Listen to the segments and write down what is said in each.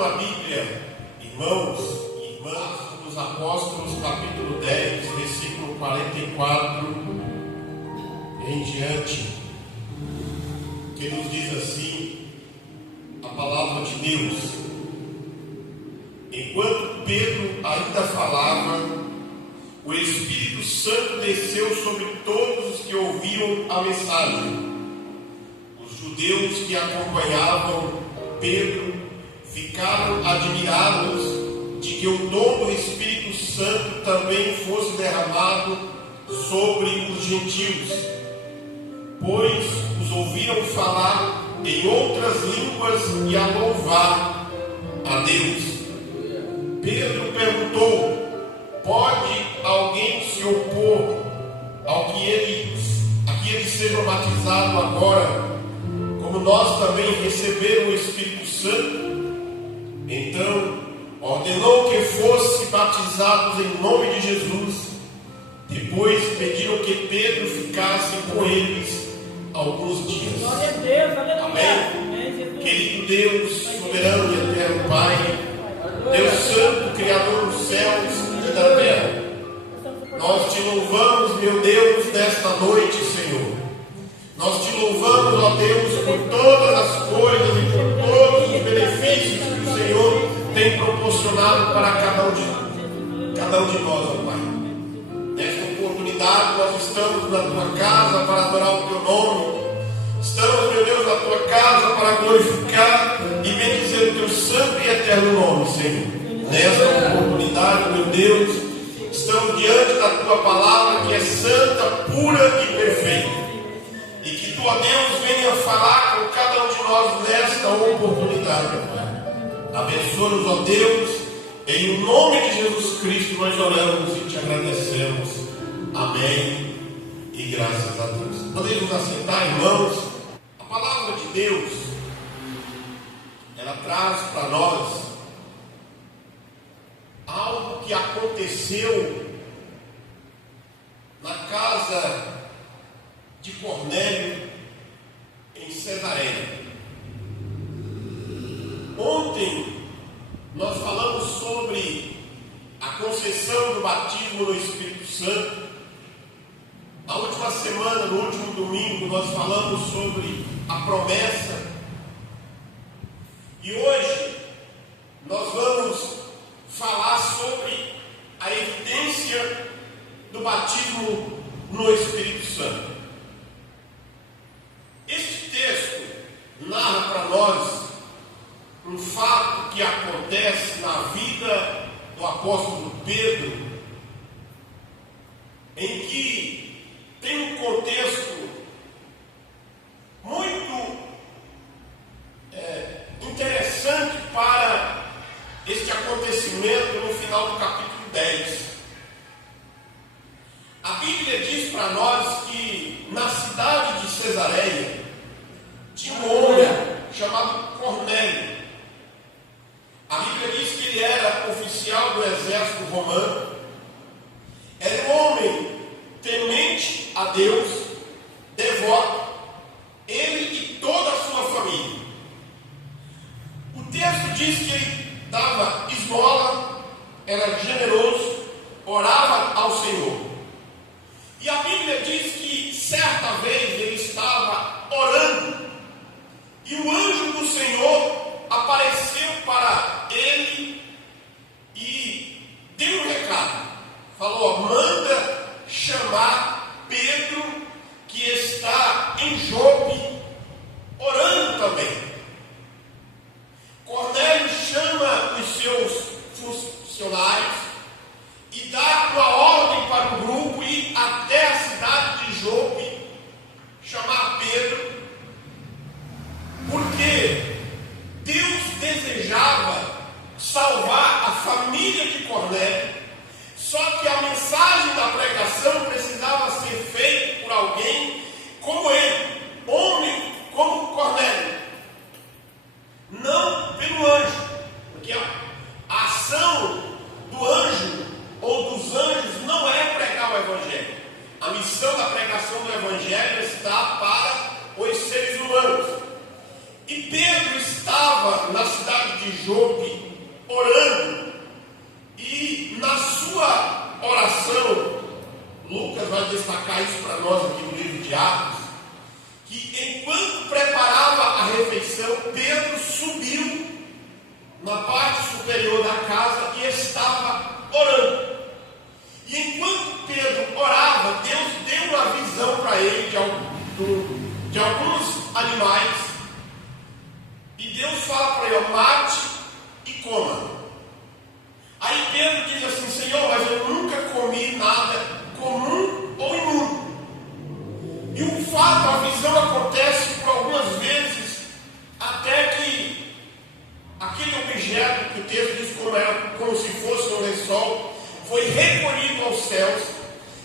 abrindo a Bíblia, irmãos e irmãs, dos Apóstolos, capítulo 10, versículo 44 em diante, que nos diz assim a palavra de Deus: enquanto Pedro ainda falava, o Espírito Santo desceu sobre todos os que ouviam a mensagem. Os judeus que acompanhavam Pedro ficaram admirados de que o dom do Espírito Santo também fosse derramado sobre os gentios, pois os ouviram falar em outras línguas e a louvar a Deus. Pedro perguntou: pode alguém se opor a que eles sejam batizados agora, como nós também recebemos o Espírito Santo? Então ordenou que fossem batizados em nome de Jesus. Depois pediram que Pedro ficasse com eles alguns dias. Glória a Deus, aleluia. Amém. Querido Deus, soberano e eterno Pai, Deus Santo, Criador dos céus e da terra, nós te louvamos, meu Deus, nesta noite, Senhor. Nós te louvamos, ó Deus, por todas as coisas e por todos os benefícios que o Senhor tem proporcionado para cada um de nós, ó Pai. Nesta oportunidade, nós estamos na tua casa para adorar o teu nome. Estamos, meu Deus, na tua casa para glorificar e bendizer o teu santo e eterno nome, Senhor. Nesta oportunidade, meu Deus, estamos diante da tua palavra, que é santa, pura e perfeita. E que tu, ó Deus, venha falar com cada um de nós nesta oportunidade, Pai. Abençoa-nos, ó Deus, em o nome de Jesus Cristo nós oramos e te agradecemos. Amém e graças a Deus. Podemos assentar, irmãos. A palavra de Deus, ela traz para nós algo que aconteceu na casa de Cornélio em Cesareia. Ontem nós falamos sobre a concessão do batismo no Espírito Santo. Na última semana, no último domingo, nós falamos sobre a promessa. E hoje nós vamos falar sobre a evidência do batismo no Espírito Santo. Este texto narra para nós um fato que acontece na vida do apóstolo Pedro, em que tem um contexto muito interessante para este acontecimento no final do capítulo 10. A Bíblia diz para nós que na cidade de Cesareia tinha um homem chamado Cornélio. A Bíblia diz que ele era oficial do exército romano. Era um homem temente a Deus, devoto, ele e toda a sua família. O texto diz que ele dava esmola, era generoso, orava ao Senhor. E a Bíblia diz que certa vez ele estava orando e o anjo do Senhor apareceu para ele e deu um recado. Falou: manda chamar Pedro, que está em Jope, orando também. Cornélio chama os seus funcionários e dá uma ordem para o grupo ir até a cidade de Jope, chamar Pedro, porque Deus desejava salvar a família de Cornélio. Só que a mensagem da pregação precisava ser feita por alguém como ele, homem como Cornélio, não pelo anjo, porque a ação do anjo ou dos anjos não é pregar o Evangelho. A missão da pregação do Evangelho está para os seres humanos. E Pedro estava na cidade de de Jobe orando. E na sua oração, Lucas vai destacar isso para nós aqui no livro de Atos, que enquanto preparava a refeição, Pedro subiu na parte superior da casa e estava orando. E enquanto Pedro orava, Deus deu uma visão para ele de alguns animais. E Deus fala para ele: mate e coma. Aí Pedro diz assim: Senhor, mas eu nunca comi nada comum ou imundo. E o fato, a visão acontece por algumas vezes, até que aquele objeto que o texto diz como se fosse um lençol, foi recolhido aos céus.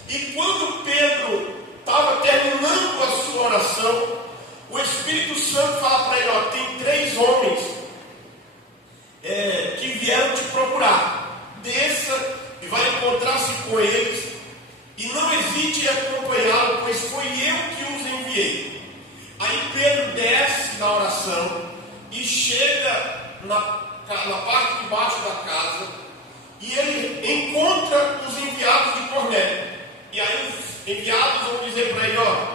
E quando Pedro estava terminando a sua oração, o Espírito Santo fala para ele: ó, tem 3 homens que vieram te procurar. Desça e vai encontrar-se com eles, e não hesite em acompanhá-lo, pois foi eu que os enviei. Aí Pedro desce da oração e chega na parte de baixo da casa, e ele encontra os enviados de Cornélio. E aí os enviados vão dizer para ele: ó,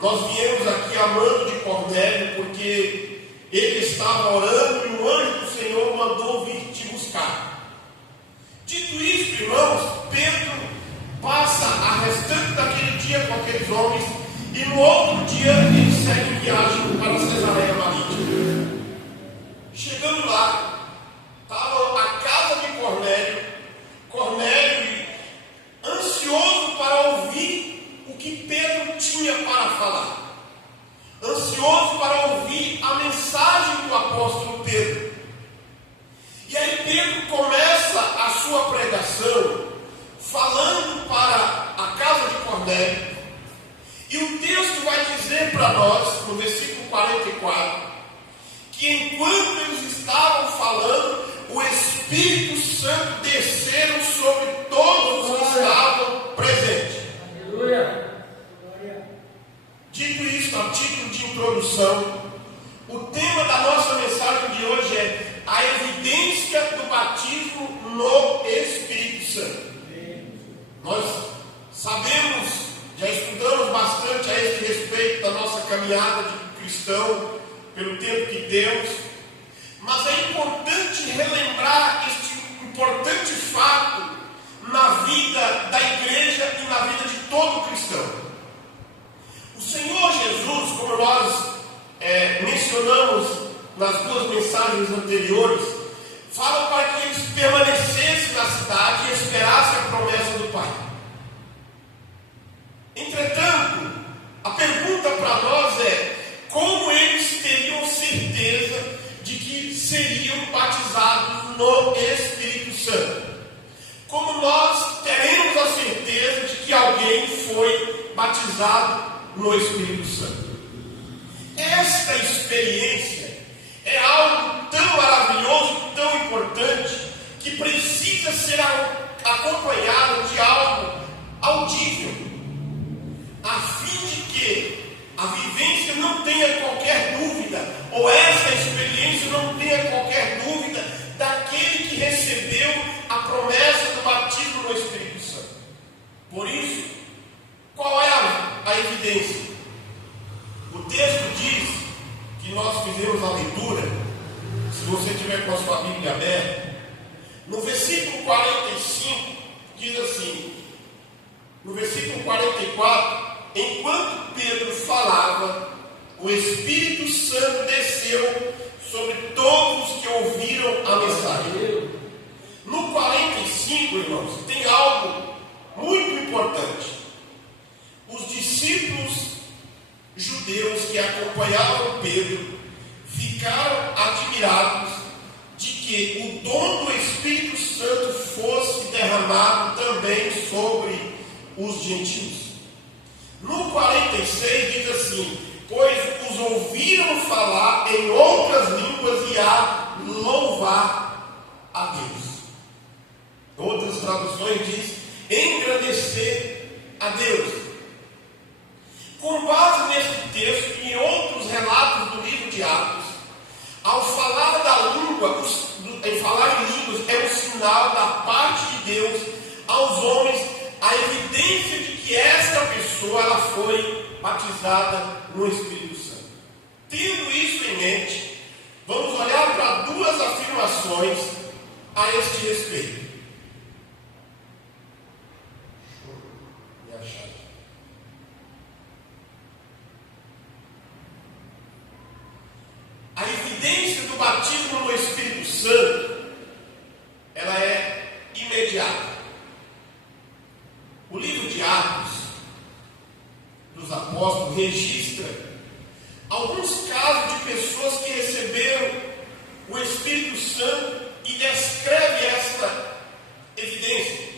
nós viemos aqui a mando de Cornélio, porque ele estava orando e o anjo do Senhor mandou vir te buscar. Dito isso, irmãos, Pedro passa a restante daquele dia com aqueles homens, e no outro dia ele segue viagem para Cesareia Marítima. Chegando lá, estava a casa de Cornélio. Cornélio, ansioso para ouvir o que Pedro tinha para falar, ansioso para ouvir a mensagem do apóstolo Pedro. E aí Pedro começa a sua pregação falando para a casa de Cornélio. E o texto vai dizer para nós, no versículo 44, que enquanto eles estavam falando, o Espírito Santo desceram sobre todos os que estavam presentes. Aleluia. Dito isto, a título de introdução, o tema da nossa mensagem de hoje é a evidência do batismo no Espírito Santo. Nós sabemos, já estudamos bastante a esse respeito da nossa caminhada de cristão, pelo tempo que temos, mas é importante relembrar este importante fato na vida da igreja e na vida de todo cristão. O Senhor Jesus, como nós mencionamos nas 2 mensagens anteriores, fala para que eles permanecessem na cidade e esperassem a promessa do Pai. Entretanto, a pergunta para nós é: como eles teriam certeza de que seriam batizados no Espírito Santo? Como nós teremos a certeza de que alguém foi batizado no Espírito Santo? Esta experiência é algo tão maravilhoso, tão importante, que precisa ser acompanhado de algo audível, a fim de que a vivência não tenha qualquer dúvida, ou essa experiência não tenha qualquer dúvida daquele que recebeu a promessa do batismo no Espírito Santo. Por isso, qual é a evidência? O texto diz que nós fizemos a leitura, se você tiver com a sua Bíblia aberta, no versículo 45, diz assim, no versículo 44, enquanto Pedro falava, o Espírito Santo desceu sobre todos os que ouviram a mensagem. No 45, irmãos, tem algo muito importante. Os discípulos judeus que acompanhavam Pedro ficaram admirados de que o dom do Espírito Santo fosse derramado também sobre os gentios. No 46 diz assim: pois os ouviram falar em outras línguas e a louvar a Deus. Outras traduções diz engrandecer a Deus. Com base neste texto e em outros relatos do livro de Atos, ao falar da língua sinal da parte de Deus aos homens, a evidência de que esta pessoa ela foi batizada no Espírito Santo. Tendo isso em mente, vamos olhar para duas afirmações a este respeito. Deixa eu me achar aqui. A evidência do batismo no Espírito Santo, ela é imediata. O livro de Atos dos Apóstolos registra alguns casos de pessoas que receberam o Espírito Santo e descreve esta evidência.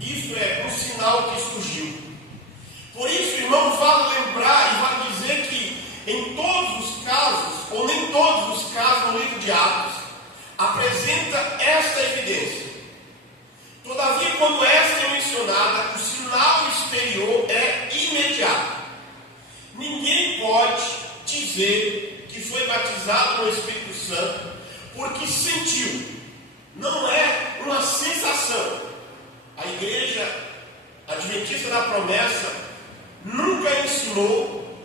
Isso é um sinal que surgiu. Por isso, irmãos, vale lembrar e vale dizer que em todos os casos, ou nem todos os casos no livro de Atos, apresenta esta evidência. Todavia, quando esta é mencionada, o sinal exterior é imediato. Ninguém pode dizer que foi batizado no Espírito Santo porque sentiu. Não é uma sensação. A igreja adventista da promessa nunca ensinou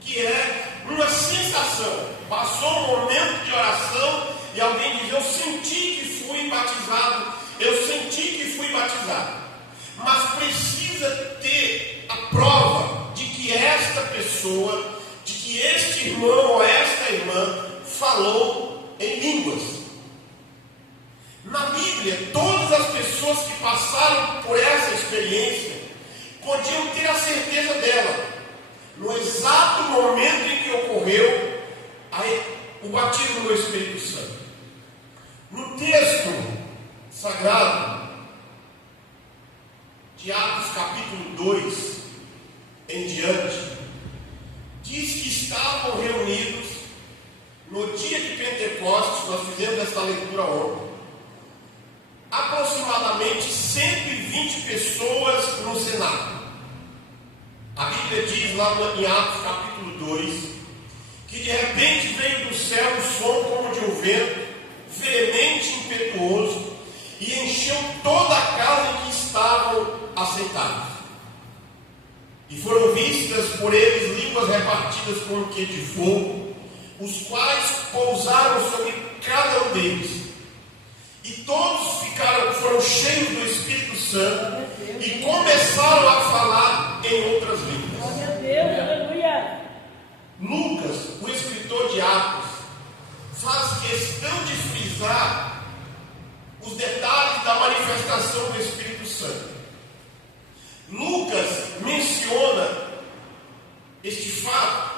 que é uma sensação. Passou um momento de oração e alguém diz: eu senti que fui batizado, eu senti que fui batizado. Mas precisa ter a prova de que esta pessoa, de que este irmão ou esta irmã falou em línguas. Na Bíblia, todas as pessoas que passaram por essa experiência podiam ter a certeza dela. No exato momento em que ocorreu o batismo do Espírito Santo. No texto sagrado de Atos capítulo 2 em diante, diz que estavam reunidos no dia de Pentecostes. Nós fizemos esta leitura ontem, aproximadamente 120 pessoas no cenáculo. A Bíblia diz lá em Atos capítulo 2 que de repente veio do céu um som como de um vento veemente e impetuoso e encheu toda a casa em que estavam assentados. E foram vistas por eles línguas repartidas como que de fogo, os quais pousaram sobre cada um deles. E todos foram cheios do Espírito Santo e começaram a falar em outras línguas. Glória a Deus, aleluia. Lucas, o escritor de Atos, faz questão de frisar os detalhes da manifestação do Espírito Santo. Lucas menciona este fato,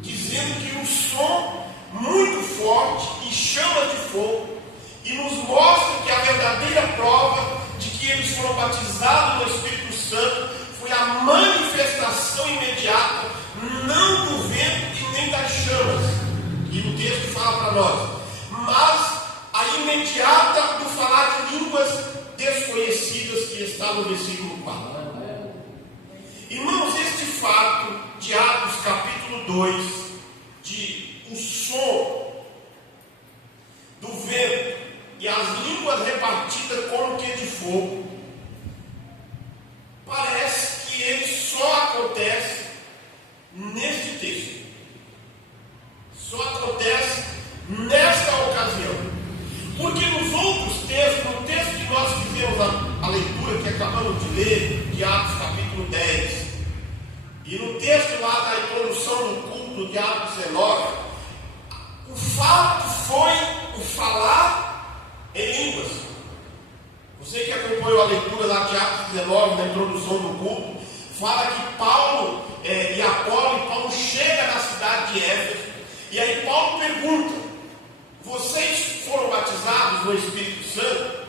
dizendo que um som muito forte e chama de fogo, e nos mostra que a verdadeira prova de que eles foram batizados no Espírito Santo foi a manifestação imediata, não do vento e nem das chamas, e o texto fala para nós, mas a imediata do falar de línguas desconhecidas que está no versículo 4. Irmãos, este fato de Atos capítulo 2, de o som do vento e as línguas repartidas como que de fogo, parece que ele só acontece neste texto. Só acontece nesta ocasião. Porque nos outros textos, no texto que nós fizemos a leitura que acabamos de ler, de Atos capítulo 10, e no texto lá da introdução do culto de Atos 19, o fato foi o falar em línguas. Você que acompanhou a leitura lá de Atos 19, na introdução do culto, fala que Paulo e Paulo chega na cidade de Éfeso, e aí Paulo pergunta: vocês foram batizados no Espírito Santo?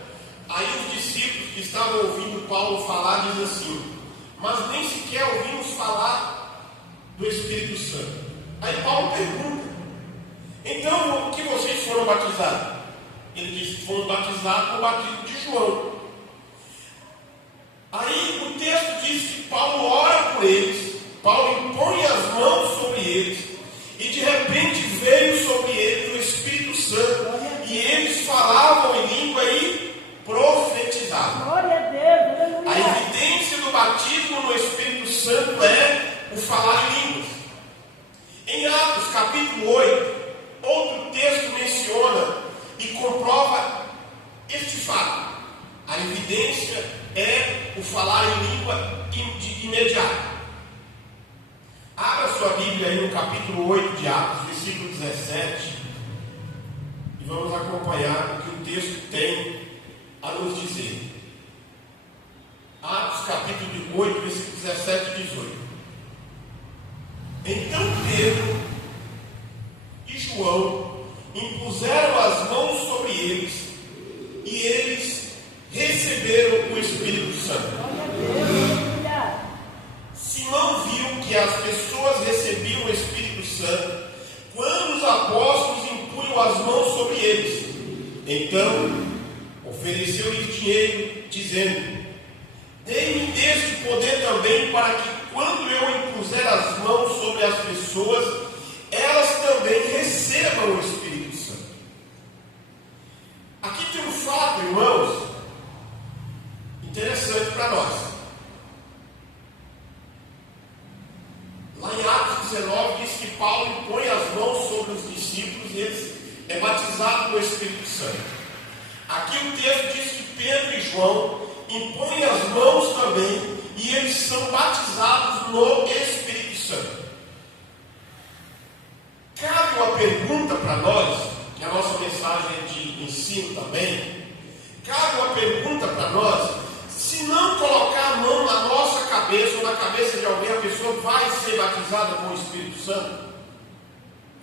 Aí os discípulos que estavam ouvindo Paulo falar dizem assim: mas nem sequer ouvimos falar do Espírito Santo. Aí Paulo pergunta: então o que vocês foram batizados? Ele diz: foram batizados com o batismo de João. Aí o texto diz que Paulo ora por eles, Paulo impõe as mãos sobre eles, e de repente veio sobre eles o Espírito Santo, e eles falavam em língua e batizado. Glória a Deus. A Aleluia. evidência do batismo no Espírito Santo é o falar em línguas. Em Atos capítulo 8, outro texto menciona e comprova este fato. A evidência é o falar em língua de imediato. Abra sua Bíblia aí no capítulo 8 de Atos, versículo 17, e vamos acompanhar o que o texto tem a nos dizer. Atos capítulo 8, versículo 17 e 18. Então Pedro e João impuseram as mãos sobre eles, e eles receberam o Espírito Santo. Glória a Deus. Aleluia. Simão viu que as pessoas recebiam o Espírito Santo quando os apóstolos impunham as mãos sobre eles. Então ofereceu-lhes dinheiro, dizendo: dei-me deste poder também, para que quando eu impuser as mãos sobre as pessoas, elas também recebam o Espírito Santo. Aqui tem um fato, irmãos, interessante para nós. Lá em Atos 19 diz que Paulo impõe as mãos sobre os discípulos e eles é batizado no Espírito Santo. Aqui o texto diz que Pedro e João impõem as mãos também e eles são batizados no Espírito Santo. Cabe uma pergunta para nós, que a nossa mensagem é de ensino também. Cabe uma pergunta para nós: se não colocar a mão na nossa cabeça ou na cabeça de alguém, a pessoa vai ser batizada com o Espírito Santo?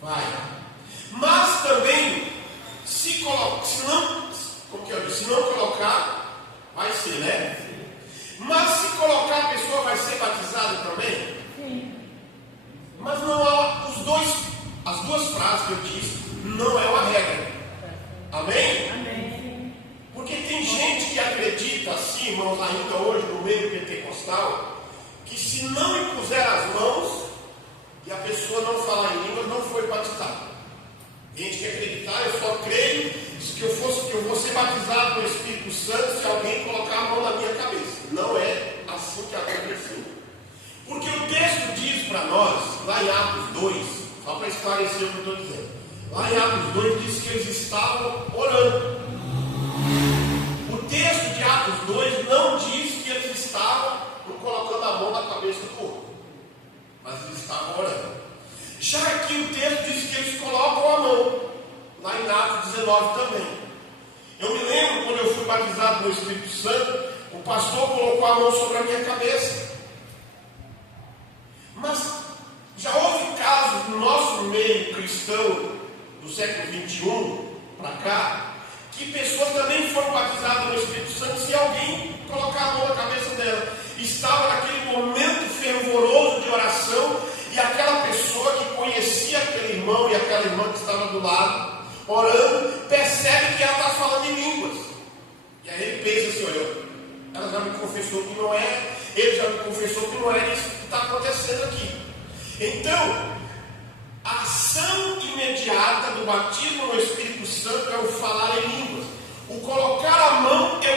Vai. Mas também, se não colocar, vai ser, né? Mas se colocar, a pessoa vai ser batizada também? Sim. Mas não há as duas frases que eu disse, não é uma regra. Amém? Amém. Porque tem gente que acredita assim, irmãos, ainda hoje no meio pentecostal, que se não impuser as mãos e a pessoa não falar em línguas, não foi batizada. Gente que acreditar, eu só creio que eu vou ser batizado no Espírito Santo se alguém colocar a mão na minha cabeça. Não é assim que aconteceu. Porque o texto diz para nós, lá em Atos 2, só para esclarecer o que eu estou dizendo. Lá em Atos 2 diz que eles estavam orando. O texto de Atos 2 não diz que eles estavam colocando a mão na cabeça do outro, mas eles estavam orando. Já aqui o texto diz que eles colocam a mão, lá em Atos 19 também. Eu me lembro quando eu fui batizado no Espírito Santo, o pastor colocou a mão sobre a minha cabeça. Mas já houve casos no nosso meio cristão do século 21 para cá, que pessoas também foram batizadas no Espírito Santo se alguém colocar a mão na cabeça dela. Estava naquele momento fervoroso de oração e aquela pessoa que conhecia aquele irmão e aquela irmã que estava do lado, orando, percebe que ela está falando em línguas. E aí ele pensa assim: olha, ela já me confessou que não é, ele já me confessou que não é isso que está acontecendo aqui. Então, a ação imediata do batismo no Espírito Santo é o falar em línguas. O colocar a mão é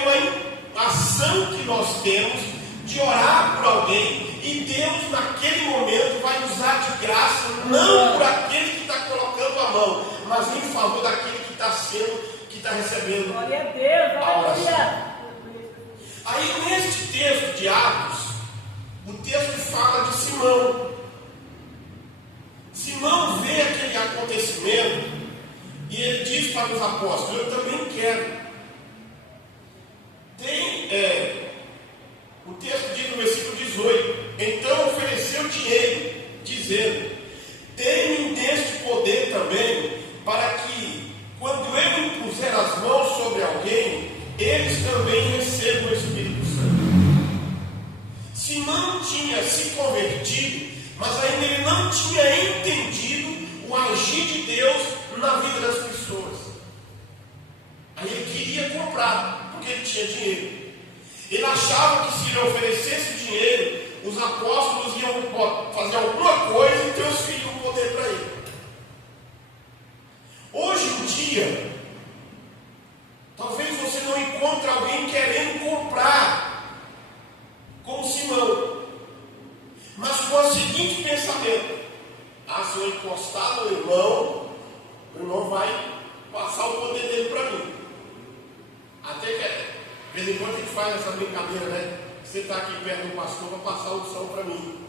uma ação que nós temos de orar por alguém, e Deus naquele momento vai usar de graça, não por aquele que está colocando a mão, mas em favor daquele que está recebendo Glória a Deus. a oração. Aleluia. Aí neste texto de Atos, o texto fala de Simão. Simão vê aquele acontecimento e ele diz para os apóstolos: eu também quero. O texto diz no versículo 18: então ofereceu dinheiro, dizendo: dê-me deste poder também, para que quando eu impuser as mãos sobre alguém, eles também recebam o Espírito Santo. Simão tinha se convertido, mas ainda ele não tinha entendido o agir de Deus na vida das pessoas. Aí ele queria comprar, porque ele tinha dinheiro. Ele achava que se ele oferecesse dinheiro, os apóstolos iam fazer alguma coisa e transferir o poder para ele. Hoje em dia, talvez você não encontre alguém querendo seguinte pensamento: ah, se eu encostar no irmão, o irmão vai passar o poder dele para mim. Até que, de vez em quando, a gente faz essa brincadeira, né? Você está aqui perto do pastor para passar o som para mim.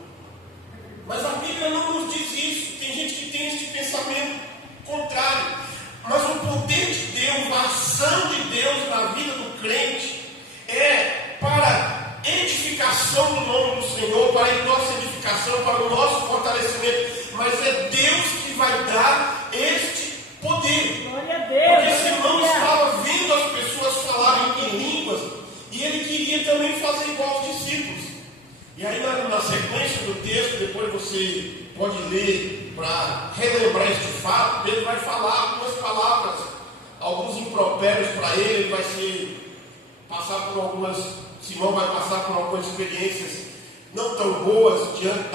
Mas a Bíblia não nos diz isso. Tem gente que tem esse pensamento contrário. Mas o poder de Deus, a ação de Deus na vida do crente é para edificação do nome do Senhor, para a nossa edificação, para o nosso fortalecimento. Mas é Deus que vai dar este poder. Glória a Deus. Porque esse irmão estava vendo as pessoas falarem em línguas e ele queria também fazer igual aos discípulos. E aí na sequência do texto, depois você pode ler para relembrar este fato. Pedro vai falar algumas palavras, alguns impropérios para ele. Ele vai passar por algumas, Simão vai passar por algumas experiências não tão boas diante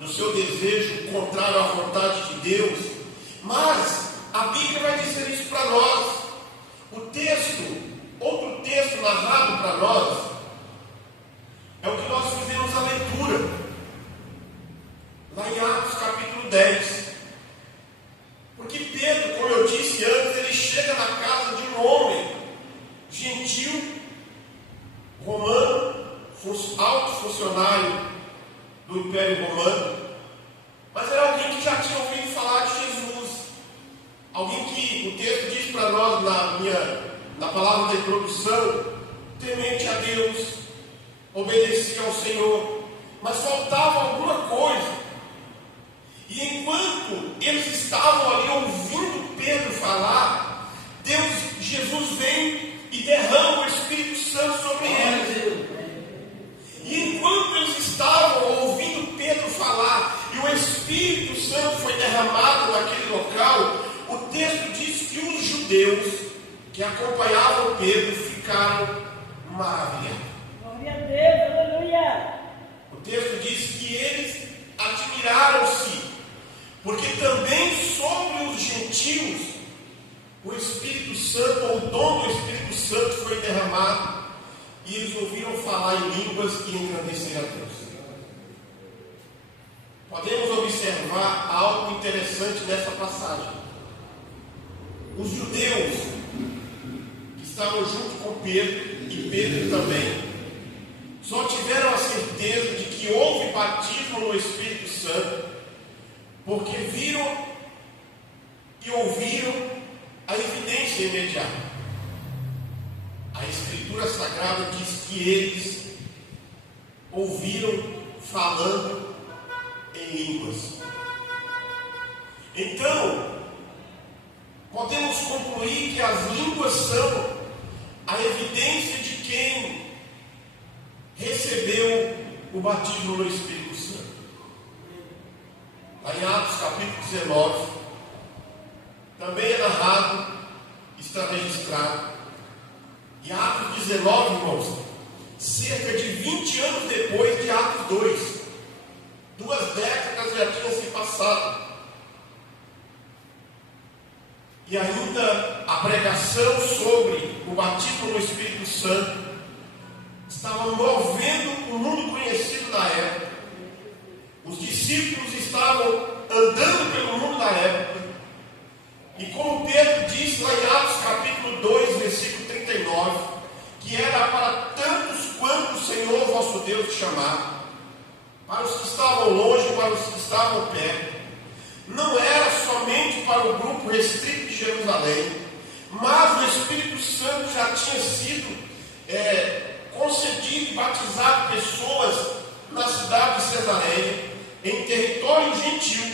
do seu desejo contrário à vontade de Deus. Mas a Bíblia vai dizer isso para nós. Outro texto narrado para nós, é o que nós fizemos a leitura, lá em Atos capítulo 10. Porque Pedro, como eu disse antes, ele chega na casa de um homem gentil, romano, alto funcionário do Império Romano, mas era alguém que já tinha ouvido falar de Jesus. Alguém que o texto diz para nós na palavra da introdução: temente a Deus, obedecia ao Senhor, mas faltava alguma coisa. E enquanto eles estavam ali ouvindo Pedro falar, Jesus vem e derrama o Espírito Santo sobre eles. E enquanto eles estavam ouvindo Pedro falar e o Espírito Santo foi derramado naquele local, o texto diz que os judeus que acompanhavam Pedro ficaram maravilhados. Glória a Deus, aleluia. O texto diz que eles admiraram-se, porque também sobre os gentios o Espírito Santo, ou o dom do Espírito Santo foi derramado, e eles ouviram falar em línguas e engrandecer a Deus. Podemos observar algo interessante nessa passagem. Os judeus que estavam junto com Pedro, e Pedro também, só tiveram a certeza de que houve batismo no Espírito Santo porque viram e ouviram a evidência imediata. A Escritura Sagrada diz que eles ouviram falando em línguas. Então, podemos concluir que as línguas são a evidência de quem recebeu o batismo no Espírito Santo. Lá em Atos capítulo 19, também é narrado, está registrado. E Atos 19, irmãos, cerca de 20 anos depois de Atos 2, 2 décadas já tinham se passado. E ainda a pregação sobre o batismo no Espírito Santo estava movendo o mundo conhecido da época. Os discípulos estavam andando pelo mundo da época. E como Pedro disse lá em Atos capítulo 2, versículo 39, que era para tantos quanto o Senhor vosso Deus te chamar, para os que estavam longe, para os que estavam perto. Não era somente para o grupo restrito de Jerusalém, mas o Espírito Santo já tinha sido concedido e batizado pessoas na cidade de Cesareia, em território gentil,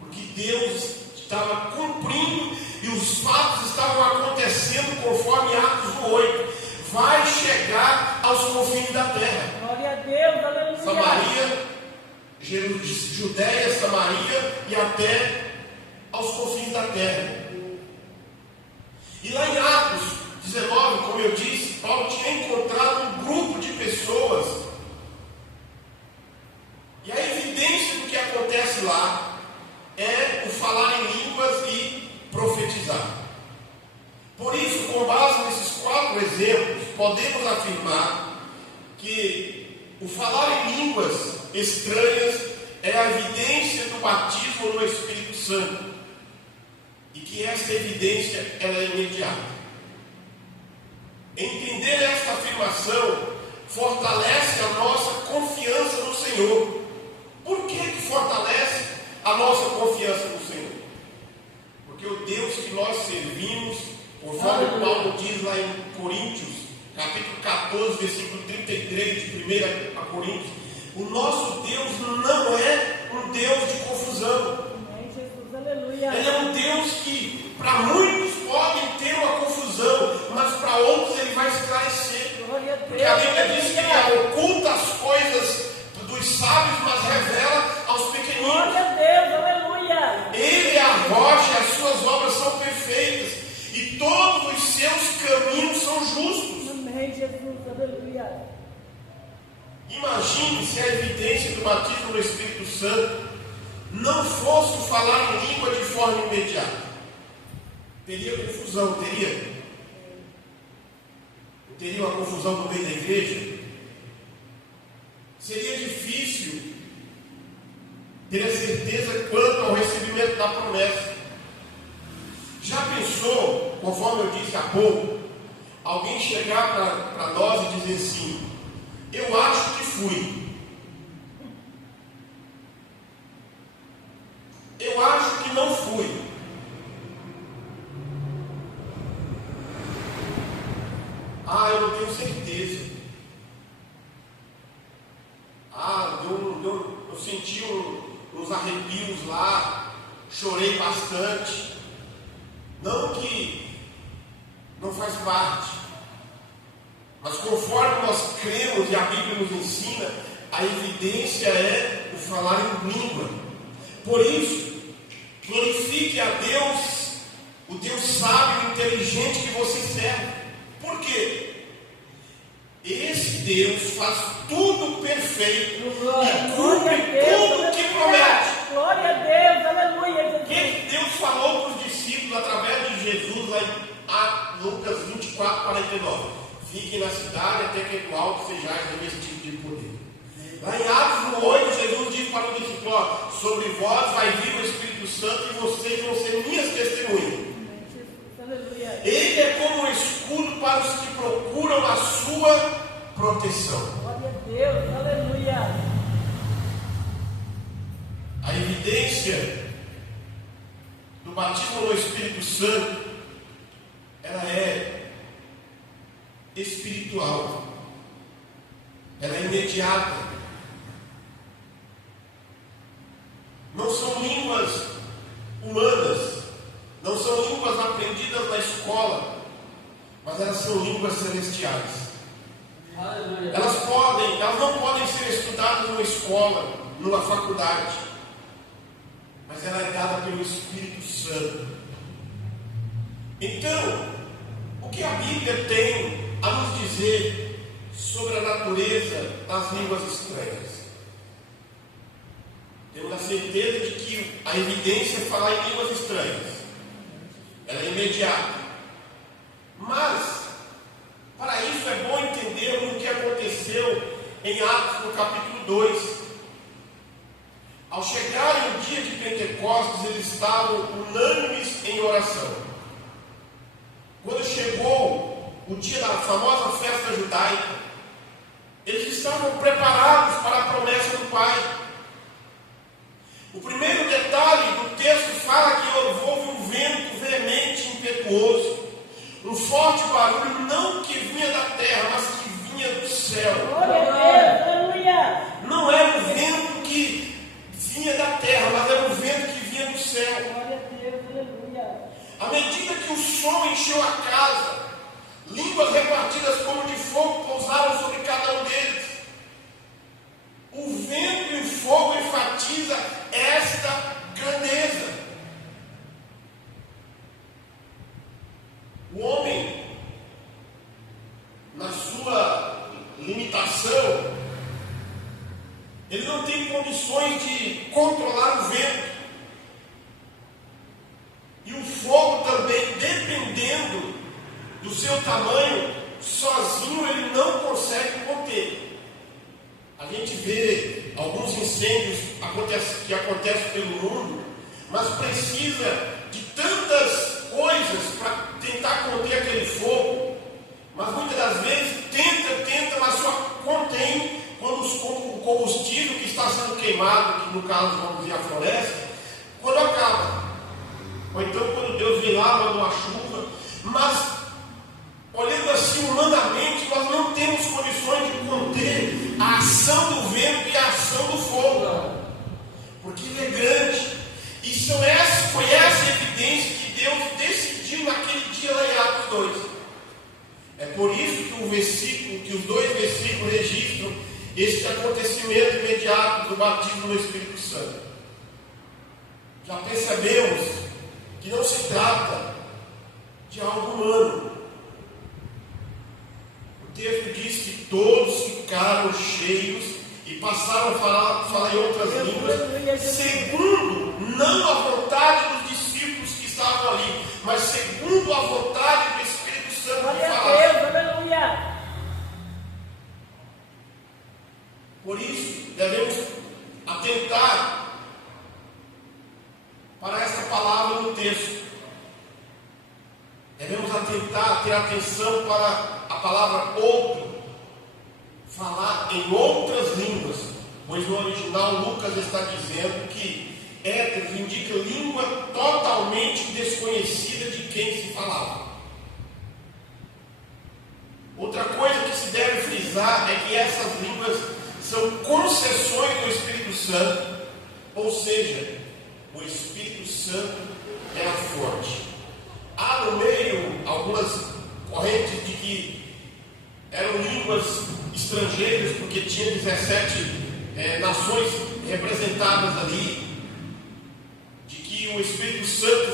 porque Deus estava cumprindo e os fatos estavam acontecendo conforme Atos 8. Vai chegar aos confins da terra. Glória a Deus, aleluia. Samaria, Judéia, Samaria e até aos confins da terra. E lá em Atos 19, como eu disse, Paulo tinha encontrado um grupo de pessoas. E a evidência do que acontece lá é o falar em línguas e profetizar. Por isso, com base nesses 4 exemplos, podemos afirmar que o falar em línguas estranhas é a evidência do batismo no Espírito Santo, e que essa evidência ela é imediata. Entender esta afirmação fortalece a nossa confiança no Senhor. Por que fortalece a nossa confiança no Senhor? Porque o Deus que nós servimos, conforme Paulo diz lá em Coríntios, capítulo 14, versículo 33 de 1 Coríntios, o nosso Deus não é um Deus de confusão. Ele é um Deus que para muitos podem ter uma confusão, mas para outros ele vai esclarecer. Porque a Bíblia diz que ele oculta as coisas dos sábios, mas revela aos pequeninos. Glória a Deus, aleluia. Ele é a rocha e as suas obras são perfeitas, e todos os seus caminhos são justos. Amém, Jesus, aleluia. Imagine se a evidência do batismo no Espírito Santo não fosse falar em língua de forma imediata. Teria confusão, teria uma confusão no meio da igreja. Seria difícil ter a certeza quanto ao recebimento da promessa. Já pensou, conforme eu disse há pouco, alguém chegar para nós e dizer assim: eu acho que fui. Eu acho que não fui. Eu não tenho certeza. Eu senti uns arrepios lá, chorei bastante. Não que não faz parte, mas conforme nós cremos e a Bíblia nos ensina, a evidência é o falar em língua. Por isso, glorifique a Deus, o Deus sábio e inteligente que você serve. Por quê? Esse Deus faz tudo perfeito e cumpre tudo que promete. Glória a Deus, aleluia, Jesus. O que Deus falou para os discípulos através de Jesus lá em Lucas 24, 49? Fiquem na cidade até que do alto sejais revestidos de poder. Lá em Atos 8, Jesus diz para os discípulos: sobre vós vai vir o Espírito Santo e vocês vão ser minhas testemunhas. Ele é como um escudo para os que procuram a sua proteção. Glória a Deus, aleluia. A evidência do batismo no Espírito Santo, ela é espiritual, ela é imediata. Não são línguas humanas, não são línguas aprendidas na escola, mas elas são línguas celestiais. Aleluia. Elas não podem ser estudadas numa escola, numa faculdade, mas ela é dada pelo Espírito Santo. Então, o que a Bíblia tem a nos dizer sobre a natureza das línguas estranhas? Temos a certeza de que a evidência é falar em línguas estranhas. Ela é imediata. Mas, para isso é bom entendermos o que aconteceu em Atos no capítulo 2. Ao chegarem o dia de Pentecostes, eles estavam unânimes em oração. Quando chegou o dia da famosa festa judaica, eles estavam preparados para a promessa do Pai. O primeiro detalhe do texto fala que houve um vento veemente e impetuoso, um forte barulho, não que vinha da terra, mas que vinha do céu. Glória a Deus, aleluia. Não era um vento que vinha da terra, mas era um vento que vinha do céu. Glória a Deus, aleluia. À medida que o som encheu a casa, línguas repartidas como de fogo pousaram sobre cada um deles. O vento e o fogo enfatiza esta grandeza. O homem, na sua limitação, ele não tem condições de controlar o vento. E o fogo também, dependendo do seu tamanho, sozinho ele não consegue conter. que acontecem pelo mundo, mas precisa de tantas coisas para tentar conter aquele fogo, mas muitas das vezes tenta, mas só contém quando o combustível que está sendo queimado, que no caso vamos dizer a floresta, quando acaba. Ou então quando Deus vem lá, manda uma chuva, mas olhando assim humanamente, nós não temos condições de conter a ação do vento e a ação do fogo, porque ele é grande. E foi essa evidência que Deus decidiu naquele dia lá em Atos 2. É por isso que os dois versículos registram este acontecimento imediato do batismo no Espírito Santo. Já percebemos que não se trata de algo humano. O texto diz que todos ficaram cheios e passaram a falar em outras línguas, segundo não a vontade dos discípulos que estavam ali, mas segundo a vontade do Espírito Santo que falava. Aleluia. Por isso, devemos atentar para essa palavra no texto. Devemos atentar, ter atenção para a palavra outro, falar em outras línguas, pois no original Lucas está dizendo que éter indica língua totalmente desconhecida de quem se falava. Outra coisa que se deve frisar é que essas línguas são concessões do Espírito Santo, ou seja, o Espírito Santo é a fonte. Há no meio algumas correntes de que eram línguas estrangeiras, porque tinha 17 nações representadas ali, de que o Espírito Santo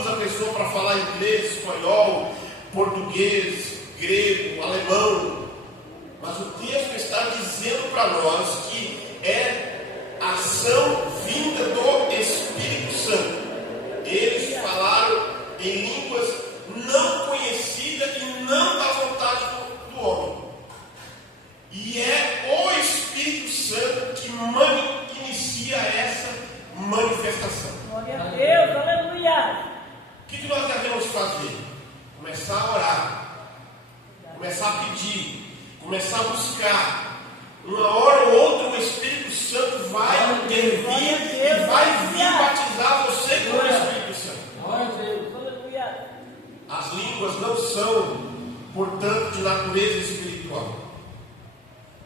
usa a pessoa para falar inglês, espanhol, português, grego, alemão. Mas o texto está dizendo para nós que é ação vinda do Espírito Santo. Eles falaram em línguas não conhecidas e não da vontade do homem. E é o Espírito Santo que inicia essa manifestação. Glória a Deus, aleluia. O que nós devemos fazer? Começar a orar, começar a pedir, começar a buscar. Uma hora ou outra o Espírito Santo vai intervir e vai vir batizar você com o Espírito Santo. Glória a Deus, aleluia. As línguas não são, portanto, de natureza espiritual.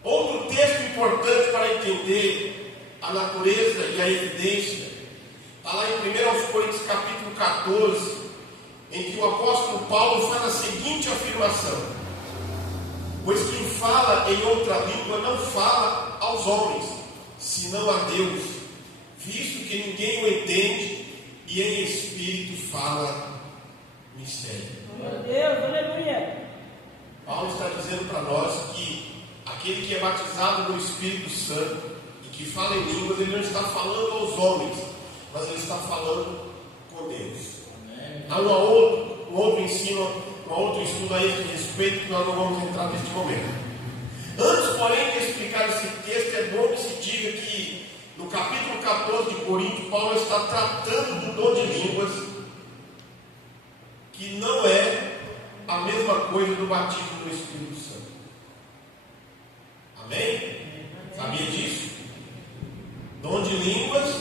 Outro texto importante para entender a natureza e a evidência está lá em 1 Coríntios capítulo 14, em que o apóstolo Paulo faz a seguinte afirmação: pois quem fala em outra língua não fala aos homens, senão a Deus, visto que ninguém o entende, e em espírito fala mistério. Meu Deus, aleluia. Paulo está dizendo para nós que aquele que é batizado no Espírito Santo e que fala em línguas, ele não está falando aos homens, mas ele está falando com Deus. Há um outro ensino, um outro estudo a esse respeito que nós não vamos entrar neste momento. Antes, porém, de explicar esse texto, é bom que se diga que no capítulo 14 de Coríntios, Paulo está tratando do dom de línguas, que não é a mesma coisa do batismo do Espírito Santo. Amém? Sabia disso? Dom de línguas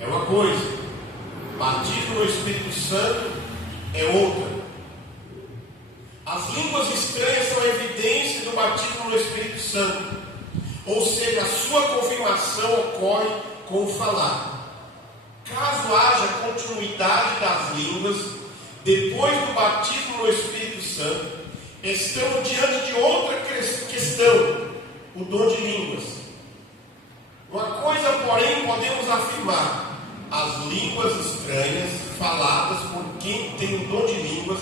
é uma coisa, batismo no Espírito Santo é outra. As línguas estranhas são a evidência do batismo no Espírito Santo, ou seja, a sua confirmação ocorre com o falar. Caso haja continuidade das línguas depois do batismo no Espírito Santo, estamos diante de outra questão, o dom de línguas. Uma coisa, porém, podemos afirmar: as línguas estranhas faladas por quem tem o dom de línguas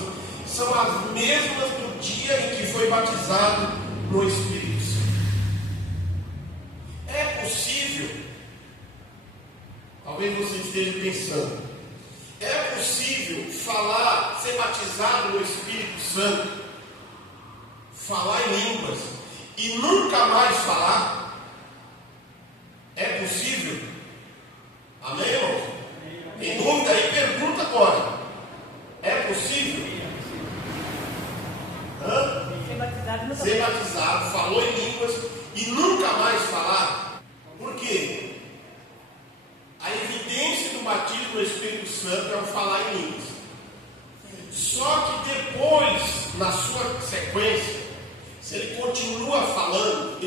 são as mesmas do dia em que foi batizado no Espírito Santo. É possível, talvez você esteja pensando, é possível falar, ser batizado no Espírito Santo, falar em línguas e nunca mais falar? É possível? Amém, irmãos? Tem dúvida aí? Pergunta agora. É possível? Ser batizado, falou em línguas e nunca mais falar? Por quê? A evidência do batismo no Espírito Santo é o falar em línguas. Só que depois, na sua sequência, se ele continua falando,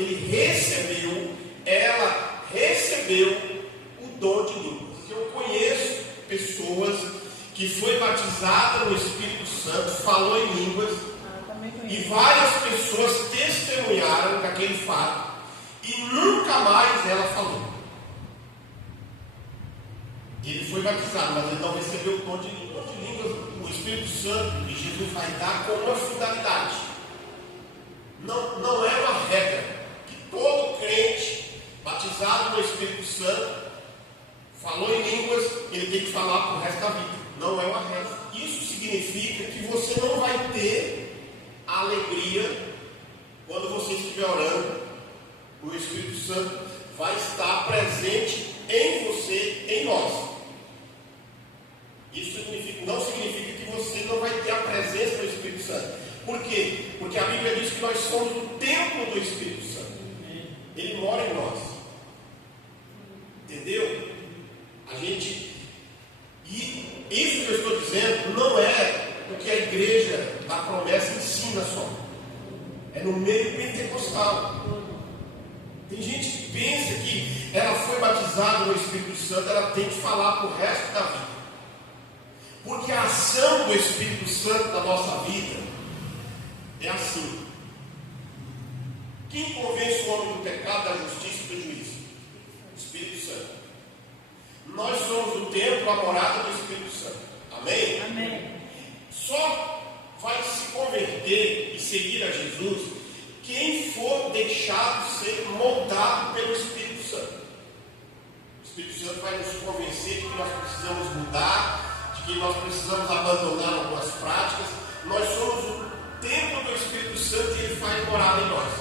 ela recebeu o dom de línguas. Eu conheço pessoas que foi batizada no Espírito Santo, falou em línguas, e várias pessoas testemunharam daquele fato, e nunca mais ela falou. Ele foi batizado, mas ele não recebeu o dom de línguas. O dom de línguas, o Espírito Santo e Jesus vai dar com uma finalidade. Não é uma regra que todo crente batizado no Espírito Santo falou em línguas, ele tem que falar para o resto da vida. Não é uma regra. Isso significa que você não vai ter a alegria quando você estiver orando. O Espírito Santo vai estar presente em você, em nós. Isso não significa que você não vai ter a presença do Espírito Santo. Por quê? Porque a Bíblia diz que nós somos o templo do Espírito Santo. Ele mora em nós. Entendeu? E isso que eu estou dizendo não é o que a igreja da promessa ensina só. É no meio pentecostal. Tem gente que pensa que ela foi batizada no Espírito Santo, ela tem que falar para o resto da vida. Porque a ação do Espírito Santo na nossa vida é assim. Quem convence o homem do pecado, da justiça e do juízo? O Espírito Santo. Nós somos o templo, a morada do Espírito Santo. Amém? Amém. Só vai se converter e seguir a Jesus quem for deixado ser moldado pelo Espírito Santo. O Espírito Santo vai nos convencer de que nós precisamos mudar, de que nós precisamos abandonar algumas práticas. Nós somos o templo do Espírito Santo e ele faz morada em nós.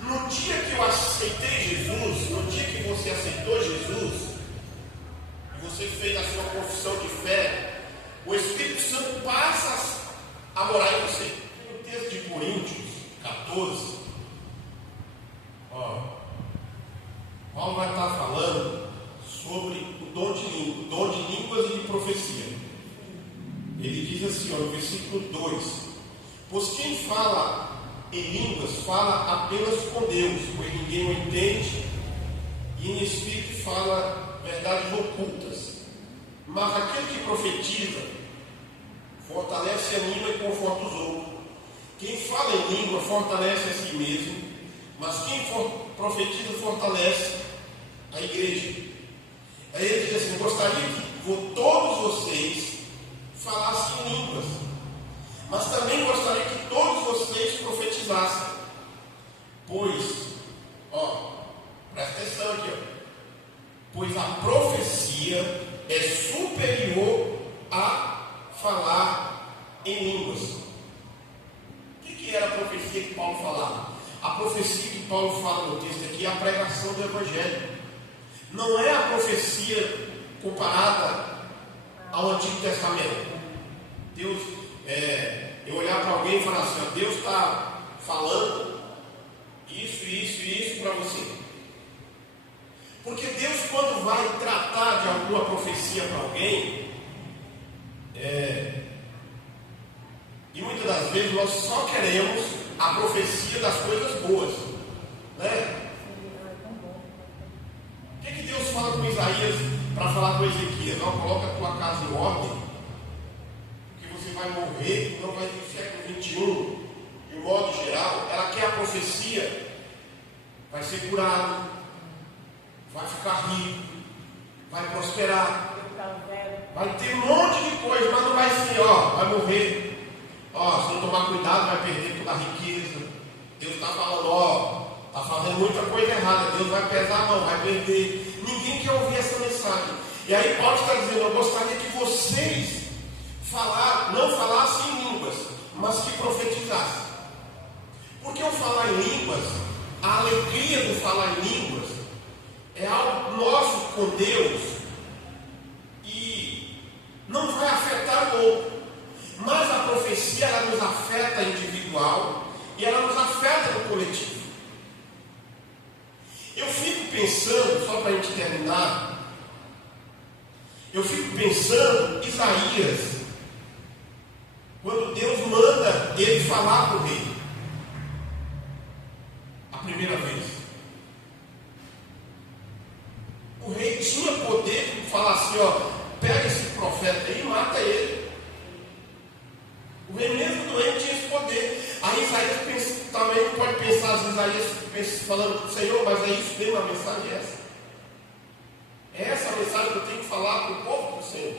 No dia que eu aceitei Jesus, no dia que você aceitou Jesus, e você fez a sua confissão de fé, o Espírito Santo passa a morar em você. No texto de Coríntios 14, Paulo vai estar falando sobre o dom de línguas e de profecia. Ele diz assim, no versículo 2: pois quem fala em línguas fala apenas com Deus, pois ninguém o entende, e em espírito fala verdades ocultas. Mas aquele que profetiza fortalece a língua e conforta os outros. Quem fala em língua fortalece a si mesmo, mas quem profetiza fortalece a igreja. Aí ele diz assim: gostaria que todos vocês falassem em línguas, mas também gostaria que todos vocês profetizassem. Pois, presta atenção aqui, pois a profecia é superior a falar em línguas. O que era a profecia que Paulo falava? A profecia que Paulo fala no texto aqui é a pregação do Evangelho. Não é a profecia comparada ao Antigo Testamento. Deus, eu olhar para alguém e falar assim: Deus está falando isso para você. Porque Deus, quando vai tratar de alguma profecia para alguém, e muitas das vezes nós só queremos a profecia das coisas boas, né? O que Deus fala com Isaías para falar com Ezequias? Não, coloca a tua casa em ordem, porque você vai morrer, não vai ter século 21, de modo geral. Ela quer a profecia, vai ser curado, vai ficar rico, vai prosperar, vai ter um monte de coisa, mas não vai ser, vai morrer. Se não tomar cuidado, vai perder toda a riqueza. Deus está falando, está fazendo muita coisa errada. Deus vai pesar a mão, vai perder. Ninguém quer ouvir essa mensagem. E aí Paulo está dizendo: eu gostaria que vocês não falassem em línguas, mas que profetizassem. Porque o falar em línguas, a alegria do falar em línguas, é algo nosso com Deus, e ela nos afeta no coletivo. Eu fico pensando, só para a gente terminar, eu fico pensando em Isaías, quando Deus manda ele falar com o rei, a primeira vez. O rei tinha poder de falar assim, ó, pega esse profeta aí e mata ele. O rei mesmo doente tinha esse poder. Aí Isaías também pode pensar, Isaías falando para o Senhor, mas é isso mesmo, a mensagem é essa. É essa a mensagem que eu tenho que falar para o povo do Senhor.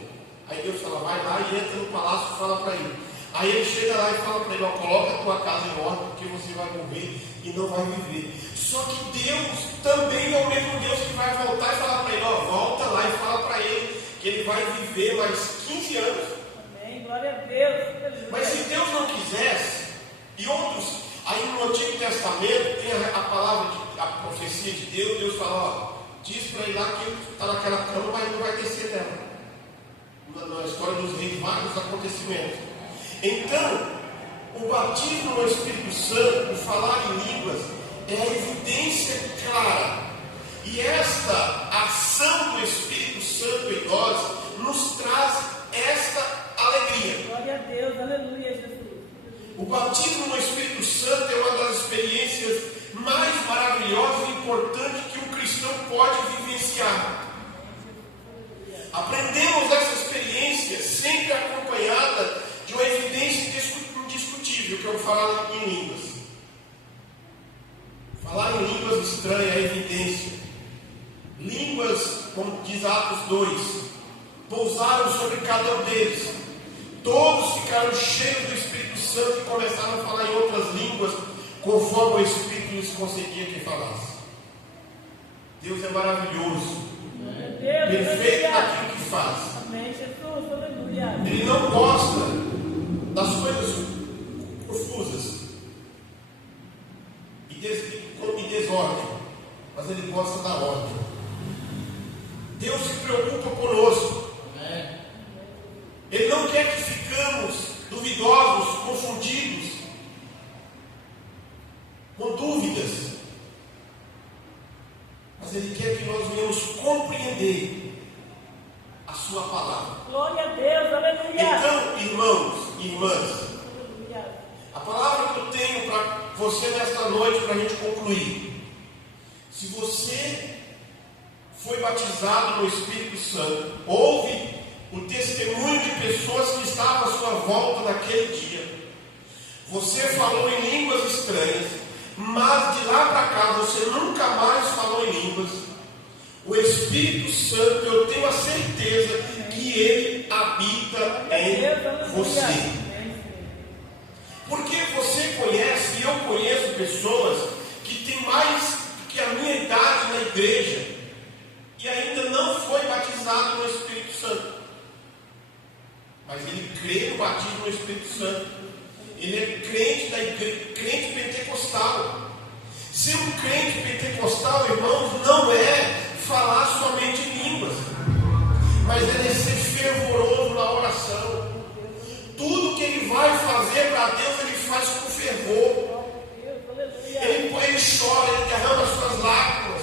Aí Deus fala, vai lá e entra no palácio e fala para ele. Aí ele chega lá e fala para ele, ó, coloca a tua casa em ordem, porque você vai morrer e não vai viver. Só que Deus também é o mesmo Deus que vai voltar e falar para ele, ó, volta lá e fala para ele que ele vai viver mais 15 anos. Amém, glória a Deus. Mas se Deus não quisesse, e outros, aí no Antigo Testamento tem a palavra, a profecia de Deus, Deus fala, ó, diz para ele lá que ele está naquela cama, mas não vai descer dela. Na história dos reis, vários acontecimentos. Então, o batismo no Espírito Santo, o falar em línguas, é a evidência clara. E esta ação do Espírito Santo em nós nos traz esta alegria. Glória a Deus, aleluia, Jesus. O batismo no Espírito Santo é uma das experiências mais maravilhosas e importantes que um cristão pode vivenciar. Aprendemos essa experiência sempre acompanhada de uma evidência indiscutível, que eu vou falar em línguas. Falar em línguas estranhas é evidência. Línguas, como diz Atos 2, pousaram sobre cada um deles. Todos ficaram cheios do Espírito Santo e começaram a falar em outras línguas, conforme o Espírito lhes concedia que falasse. Deus é maravilhoso. Perfeito naquilo que faz. Amém, Jesus, aleluia. Ele não gosta das coisas confusas e desordem, mas ele gosta da ordem. Deus se preocupa conosco. Ele não quer que ficamos duvidosos, confundidos, com dúvidas, mas Ele quer que nós venhamos compreender a sua palavra. Glória a Deus, aleluia. Então, irmãos e irmãs, Aleluia. a palavra que eu tenho para você nesta noite, para a gente concluir: se você foi batizado no Espírito Santo, houve o testemunho de pessoas que estavam à sua volta naquele dia, você falou em línguas estranhas, mas de lá para cá você nunca mais falou em línguas. O Espírito Santo, eu tenho a certeza que ele habita em você. Porque você conhece, e eu conheço pessoas que têm mais que a minha idade na igreja e ainda não foi batizado no Espírito Santo. Mas ele crê no batismo no Espírito Santo. Ele é crente da igreja, crente pentecostal. Ser um crente pentecostal, irmãos, não é falar somente em línguas, mas é ser fervoroso na oração. Tudo que ele vai fazer para Deus, ele faz com fervor. Ele chora, ele derrama suas lágrimas,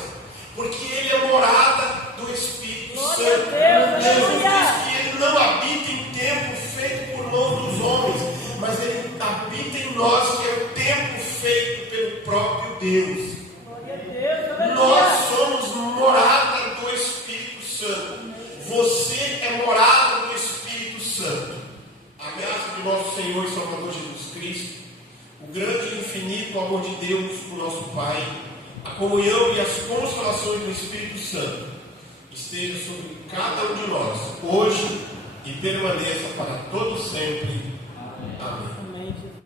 porque ele é morada do Espírito Santo. Jesus diz que ele não habita em templo feito por mão dos homens, mas ele habita em nós, que é o templo feito pelo próprio Deus. Nós somos morada do Espírito Santo. Você é morada do Espírito Santo. A graça de nosso Senhor e Salvador Jesus Cristo, o grande e infinito amor de Deus, o nosso Pai, a comunhão e as consolações do Espírito Santo esteja sobre cada um de nós, hoje e permaneça para todo sempre. Amém.